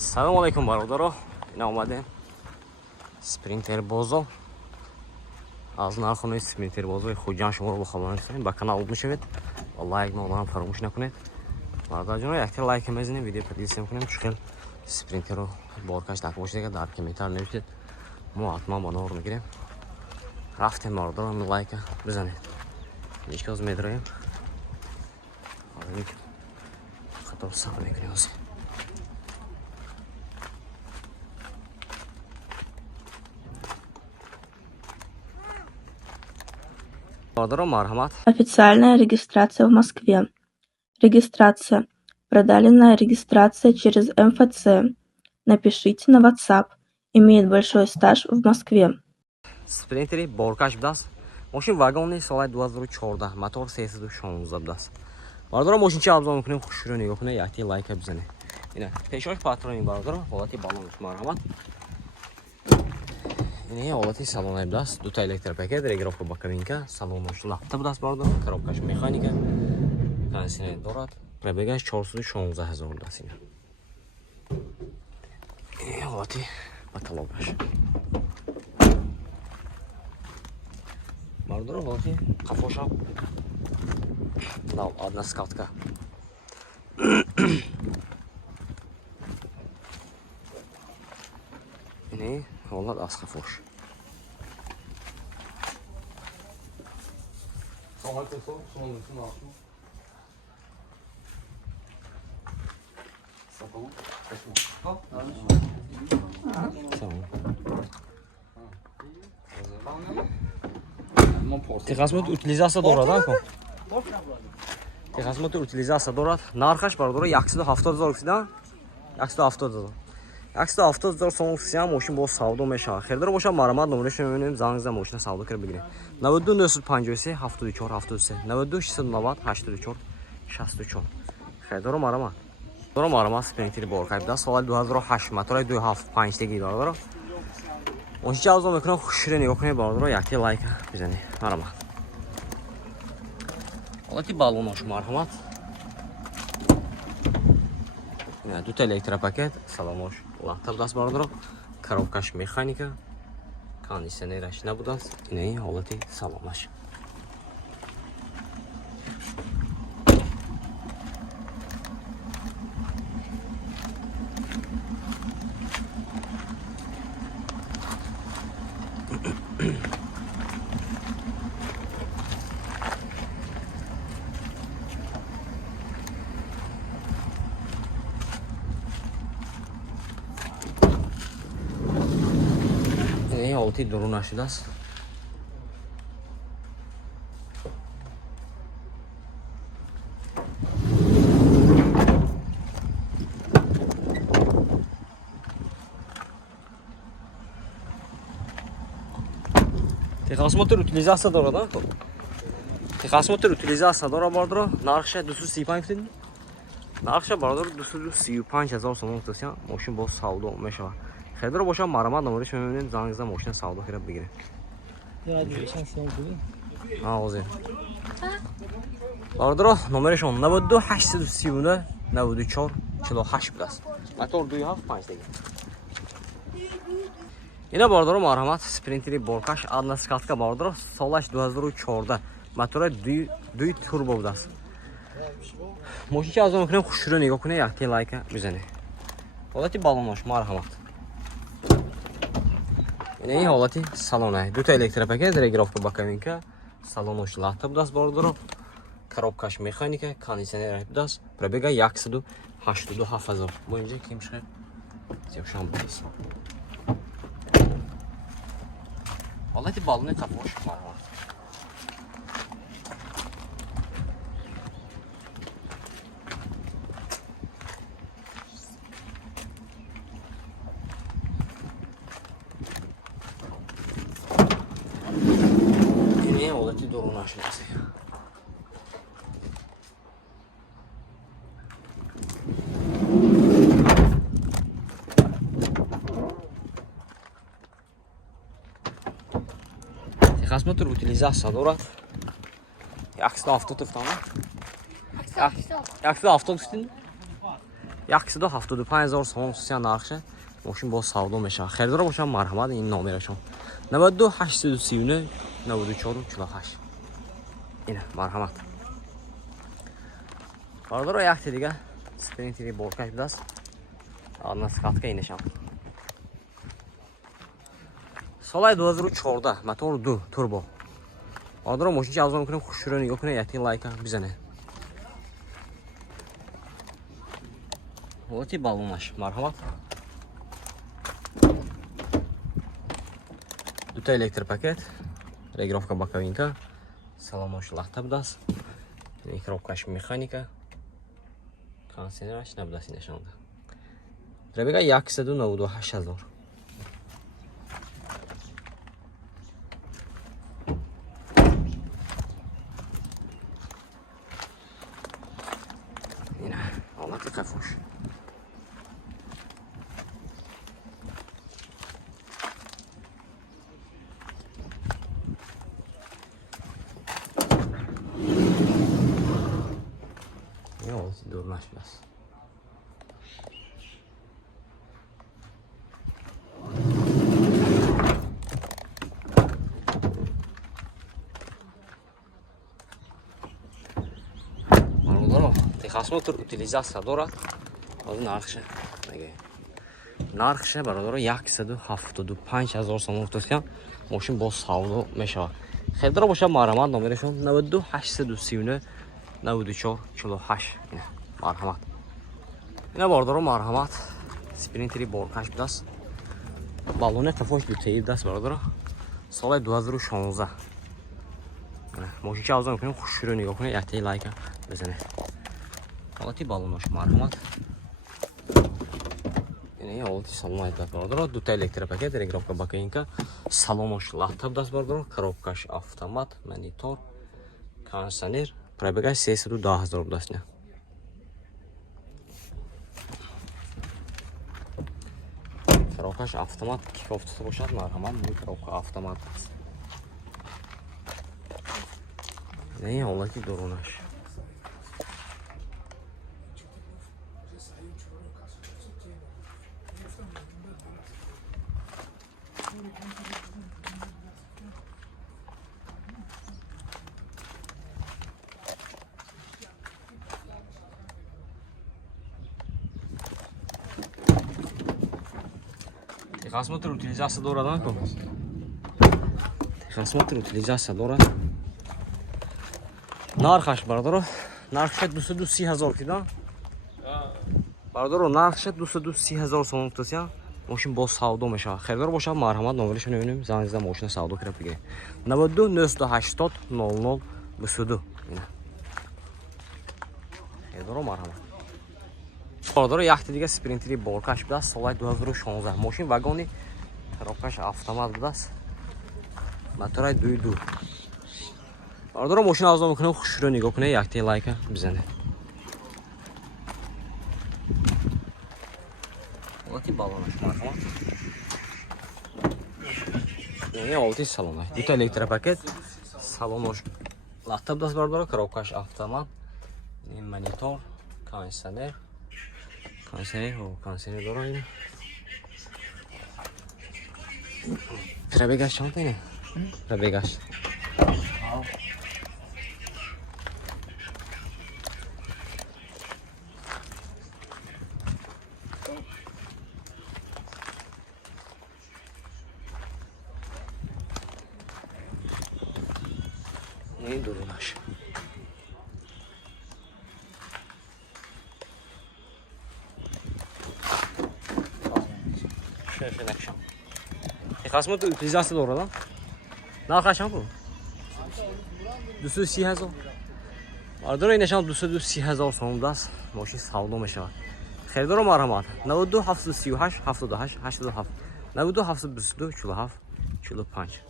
Салом алейкум бародаро. Ина омадем спринтер бозо. Аз нархони спринтер бозои хуҷан шуморо бо хабар расонем. Ба канал мешавед. Ва лайк нододан фаромӯш накунед. Бародарҷон, якта лайк мезанем, видео подписка мекунем. Чухел спринтеро боркаш так бошед, дар комментар навишед. Мо ҳатман ба нор мегирем. Рафтем бародаро, ми лайка бизанед. Ишкоз медроем. Ҳолик хатор сам мекунем. Официальная регистрация в Москве. Регистрация. Продленная регистрация через МФЦ. Напишите на WhatsApp. Имеет большой стаж в Москве. Спринтери боркаш будаст. Мошин вагони соли 2014, мотор 316 будаст. Бародаро, мошинча абзор мекунем, хушро нигоҳ кунед, якти лайка бизанед. Ина пешош патрони бародаро, ҳолати балонш марҳамат. Ина ҳолати салонаи будаст, дута электропакет, регировка ба кабинка, салонош лафта будаст бародаро, коробкаш механика, кондитсионер дорад, пробегаш 416 000 будаст. Ина ҳолати потолокаш. Бародаро, ҳолати қафоша нав одна скатка. Ина ҳолат аз қафош. Техасмот утилизация дорад, ко? Техасмот утилизация дорад. Нархаш бародаро 170 000 гуфтидан. 170 000. 170 000 сом гуфтидан, мошин бо савдо мешавад. Хердар боша марамат номерашо мебинем, занг зам мошина савдо кара бигирем. 92 953 74 73 92 690 84 64. Хердар марамат. Дора марамат спринтер боркай будаст. Соли 2008 мотори 275 таги бародаро. Мошинча абзор мекунам, хушро нигоҳ кунед бародаро, якти лайк бизанед. Марамат. ҳолати балонош марҳамат. Ина дута электропакет, салонош лафта будаст бародаро, коробкаш механика, кондитсионераш набудаст. Ина ҳолати салонаш. ҳолати дуру шудааст. Техасмотор утилизация дорад, ко? Техасмотор утилизация дорад бародаро, нархша 235 гуфтед. Нархша бародаро 235 000 сом гуфтед. Мошин бо савдо мешавад. Хердар боша марамат номераш мебинем, занг зам мошина савдо кара бигирем. Ҳозир. Бародаро, номерашон 92 839 94 48 будаст. Мотор 275 таги. Ина бародаро марҳамат, спринтери боркаш одна скатка бародаро, солаш 2014, мотори 2 турбо будаст. Мошинча абзор мекунем, хушро нигоҳ кунед, якти лайка бизанед. ҳолати балонош марҳамат. Ина ҳолати салона, дута электропакет, регировка ба кабинка, салонош лафта будаст бародаро, коробкаш механика, кондитсионер будаст, пробега 187 000. Бо инҷа кимши зевшам будаст. ҳолати балони қафош марҳамат. Ина ҳолати дуру нашудааст. Техасмотор утилизация дорад. 170 гуфтам. 170 гуфтин. 175,000 сомон хусусан нархше мошин бо савдо мешава. Херидор бошам марҳамат ин номерашон 92 839 94 48. Ина марҳамат. Бардоро якти дига спринтери боркаш будаст. Одна скатка инешам. Солай 2014 мотор 2 турбо. Бардоро мошин чӣ авзон кунем хушро нигоҳ кунем якти лайка бизане. Вот и баллонаш марҳамат. Дута электропакет, регировка боковинка, салонош лахта будаст. Коробкаш механика. Кондиционераш набудаст нишонда. Пробега 198,000. Ина, ҳолати қафош. Durnash biraz. Бардоро техасмотр утилизация дорад. Ҳозир нархше. Нархше бардоро 175,000 сомон гуфтам. Мошин бо савдо мешавад. Херидор боша марҳамат номерашон 92 839 94 48. Марҳамат. Ина бардоро марҳамат. Спринтери боркаш будаст. Баллони қафош дутаи будаст бардоро. Соли 2016. Мошин чӣ авзон кунем хушро нигоҳ кунем якти лайка бизане. ҳолати баллонош марҳамат. Ина ҳолати салон будаст бардоро. Дута электропакет, регировка боковинка, салонош лахта будаст бардоро. Коробкаш автомат, монитор, кондиционер. Пробега 310,000 будаст. Коробкаш автомат, кикофтуса бошад марҳамат, бу коробка автомат аст. Не ҳолати доронаш. Техосмотр утилизация дорад анко. Техосмотр утилизация дорад. Нархаш бардоро. Нархаш 230,000 кидан. Бардоро нархаш 230,000 сомон гуфтасия. Мошин бо савдо мешавад. Херидор бошад марҳамат номерашон мебинем. Занг зада мошина савдо кирад бигирем. 92 980 00 22. Ина. Херидоро марҳамат. Бардоро якти дига спринтери боркаш будаст. Соли 2016. Мошин вагони коробкаш автомат будаст. Мотори 2.2. Бардоро мошин авзон мекунем хушро нигоҳ кунем якти лайка бизане. ҳолати баллонаш марҳамат. Ин ҳолати салонаш. Дута электропакет, салонош лахта будаст бардоро. Коробкаш автомат, ин монитор, кондиционер. Кондиционер дорад ина. Пробегаш чанд ина? Пробегаш. Не дурнаш. Техосмотр утилизация дорад. Нархаш чанд? 230,000. Бардоро инашон 230,000 сомон будаст. Мошин савдо мешавад. Херидоро марҳамат. 92 738 78 87. 92 722 47 45.